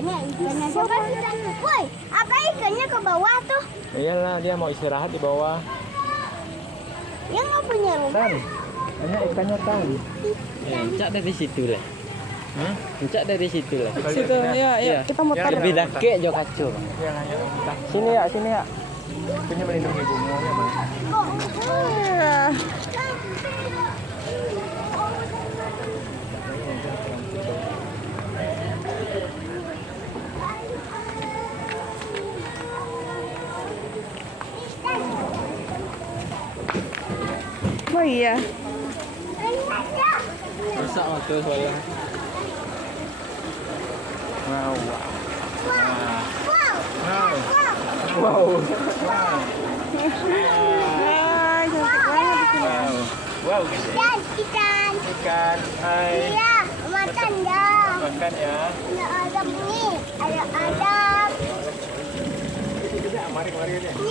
banyak ikannya. Coba kita. Woi, apa ikannya ke bawah tuh? Iyalah, dia mau istirahat di bawah. Yang nggak punya rumah. Tan, banyak ikannya Tan. Encak dari situ lah. Hah? Encak dari situ lah. Situ ya, ya. Kita muter. Lebih dake jo kacau. Iya, ya, kita Sini ya. punya melindungi bunga ya, Bang. Ah. Oh iya. Rusak waktu soalnya. Wow. Wow. Wow. Wow. Ah, cantik banget di sini. Wow. Wow. Ikan. Ikan. Hai. Iya, makan ya. Makan ya. Ada adab nih. Ada adab. Mari aja. Ini